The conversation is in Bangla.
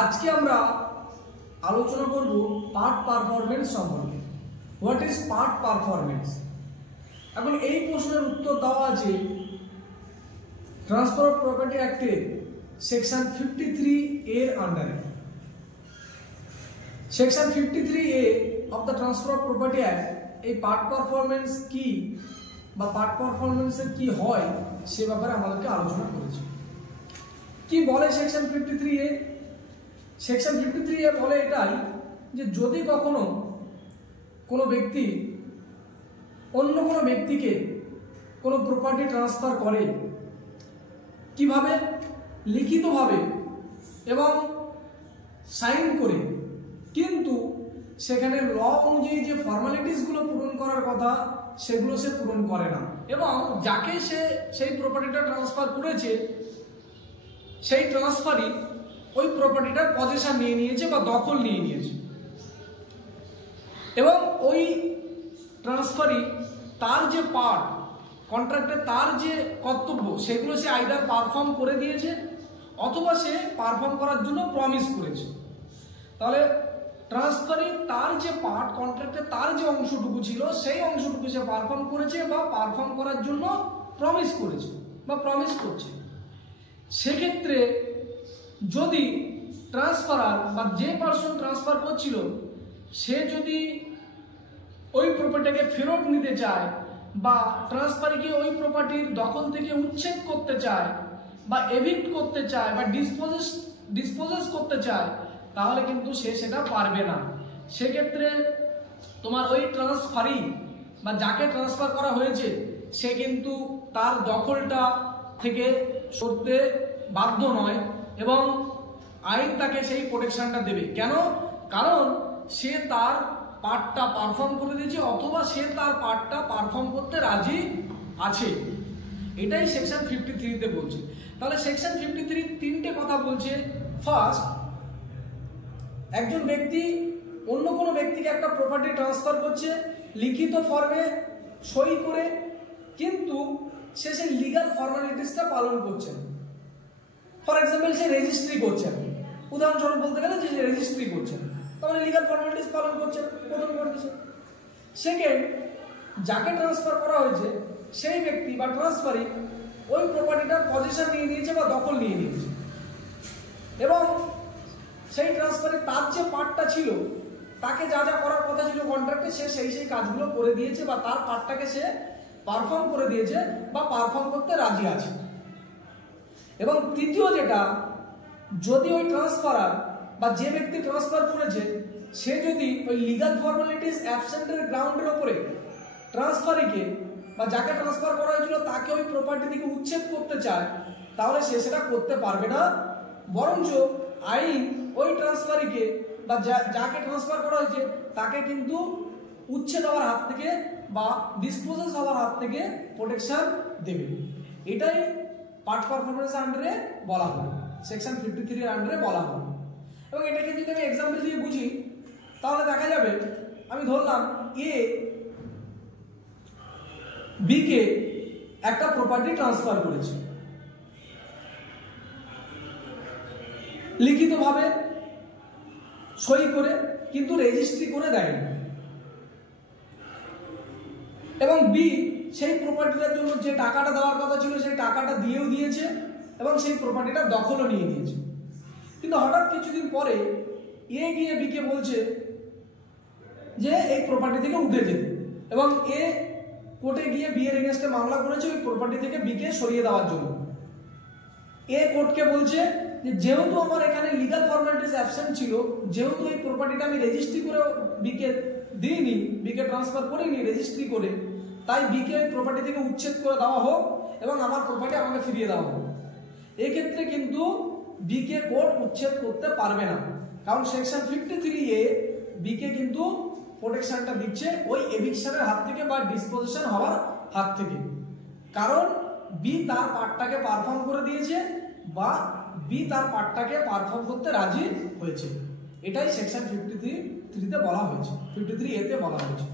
আজকে আমরা আলোচনা করব পার্ট পারফরম্যান্স সম্পর্কে। What is part performance? এখন এই প্রশ্নের উত্তর দেওয়া আছে ট্রান্সফার অফ প্রপার্টি অ্যাক্টের সেকশন 53 এর আন্ডারে। Section 53A of the transfer of property act এই পার্ট পারফরম্যান্স কি বা পার্ট পারফরম্যান্সের কি হয় সে ব্যাপারে আমাদেরকে আলোচনা করেছে। কি বলে সেকশন 53A? সেকশন 53A বলে এটাই যে যদি কখনো কোনো ব্যক্তি অন্য কোনো ব্যক্তিকে কোনো প্রপার্টি ট্রান্সফার করে, কিভাবে? লিখিতভাবে এবং সাইন করে, কিন্তু সেখানে ল অনুযায়ী যে ফর্মালিটিসগুলো পূরণ করার কথা সেগুলো সে পূরণ করে না, এবং যাকে সে সেই প্রপার্টিটা ট্রান্সফার করেছে সেই ট্রান্সফারই ওই প্রপার্টিটার পজেশন নিয়ে নিয়েছে বা দখল নিয়ে নিয়েছে, এবং ওই ট্রান্সফারই তার যে পার্ট কন্ট্রাক্টে তার যে কর্তব্য সেগুলো সে আইদার পারফর্ম করে দিয়েছে অথবা সে পারফর্ম করার জন্য প্রমিস করেছে। তাহলে ট্রান্সফারে তার যে পার্ট কন্ট্রাক্টে তার যে অংশটুকু ছিল সেই অংশটুকু সে পারফর্ম করেছে বা পারফর্ম করার জন্য প্রমিস করেছে বা প্রমিস করছে। সেক্ষেত্রে যদি ট্রান্সফারার বা যে পার্সন ট্রান্সফার করছিল সে যদি ওই প্রপার্টিকে ফেরত নিতে চায় বা ট্রান্সফারিকে ওই প্রপার্টির দখল থেকে উচ্ছেদ করতে চায় বা এভিক্ট করতে চায় বা ডিসপোজেস করতে চায়, তাহলে কিন্তু সে সেটা পারবে না। সেক্ষেত্রে তোমার ওই ট্রান্সফারি বা যাকে ট্রান্সফার করা হয়েছে সে কিন্তু তার দখলটা থেকে সরতে বাধ্য নয় এবং আইন তাকে সেই প্রোটেকশনটা দেবে। কেন? কারণ সে তার পার্টটা পারফর্ম করে দিয়েছে অথবা সে তার পার্টটা পারফর্ম করতে রাজি আছে। এটাই সেকশন 53-তে বলছে। তাহলে সেকশন 53 তিনটে কথা বলছে। ফার্স্ট, একজন ব্যক্তি অন্য কোনো ব্যক্তিকে একটা প্রপার্টি ট্রান্সফার করছে লিখিত ফর্মে সই করে, কিন্তু সে সেই লিগাল ফর্মালিটিসটা পালন করছে। ফর এক্সাম্পল সে রেজিস্ট্রি করছেন, উদাহরণস্বরূপ বলতে গেলে যে রেজিস্ট্রি করছেন, তাহলে লিগাল ফর্মালিটিস পালন করছেন, প্রথম কন্ডিশন। সেকেন্ড, যাকে ট্রান্সফার করা হয়েছে সেই ব্যক্তি বা ট্রান্সফারি ওই প্রপার্টিটার পজিশন নিয়ে নিয়েছে বা দখল নিয়ে নিয়েছে, এবং সেই ট্রান্সফারে তার যে পার্টটা ছিল তাকে যা যা করার কথা ছিল কন্ট্রাক্টে সে সেই কাজগুলো করে দিয়েছে বা তার পার্টটাকে সে পারফর্ম করে দিয়েছে বা পারফর্ম করতে রাজি আছে। এবং তৃতীয় যেটা, যদি ওই ট্রান্সফারার বা যে ব্যক্তি ট্রান্সফার করেছে সে যদি ওই লিগাল ফর্মালিটিস অ্যাবসেন্টের গ্রাউন্ডের উপরে ট্রান্সফারিকে বা যাকে ট্রান্সফার করা হয়েছিল তাকে ওই প্রপার্টি থেকে উচ্ছেদ করতে চায়, তাহলে সে সেটা করতে পারবে না। বরঞ্চ আইন ওই ট্রান্সফারিকে বা যাকে ট্রান্সফার করা হয়েছে তাকে কিন্তু উচ্ছেদ হওয়ার হাত থেকে বা ডিসপোজেস হওয়ার হাত থেকে প্রোটেকশন দেবে। এটাই পার্ট পারফরম্যান্স আন্ডারে বলা হয়, সেকশন 53 এর আন্ডারে বলা হয়। এবং এটাকে যদি আমি এক্সাম্পল দিয়ে বুঝি তাহলে দেখা যাবে, আমি ধরলাম এ বি কে একটা প্রপার্টি ট্রান্সফার করেছে লিখিতভাবে সই করে, কিন্তু রেজিস্ট্রি করে দেয়নি, এবং বি সেই প্রপার্টিটার জন্য যে টাকাটা দেওয়ার কথা ছিল সেই টাকাটা দিয়েও দিয়েছে এবং সেই প্রপার্টিটা দখলও নিয়ে নিয়েছে। কিন্তু হঠাৎ কিছুদিন পরে এ গিয়ে বি কে বলছে যে এই প্রপার্টি থেকে উঠে যেতে, এবং এ কোর্টে গিয়ে বি এর এগেইনস্টে মামলা করেছে ওই প্রপার্টি থেকে বি কে সরিয়ে দেওয়ার জন্য। এ কোর্টকে বলছে যে যেহেতু আমার এখানে লিগাল ফর্মালিটিস অ্যাবসেন্ট ছিল, যেহেতু এই প্রপার্টিটা আমি রেজিস্ট্রি করে বি কে দিইনি, বি কে ট্রান্সফার করিনি রেজিস্ট্রি করে, তাই বি কে ওই প্রপার্টি থেকে উচ্ছেদ করে দেওয়া হোক এবং আমার প্রপার্টি আমাকে ফিরিয়ে দেওয়া হোক। এক্ষেত্রে কিন্তু বি কে কোর্ট উচ্ছেদ করতে পারবে না, কারণ সেকশন 53A বি কে কিন্তু প্রোটেকশনটা দিচ্ছে ওই এভিকশনের হাত থেকে বা ডিসপোজিশন হওয়ার হাত থেকে, কারণ বি তার পার্টটাকে পারফর্ম করে দিয়েছে বা বি তার পার্টটাকে পারফর্ম করতে রাজি হয়েছে। এটাই সেকশন 53-তে বলা হয়েছে, 53A তে বলা হয়েছে।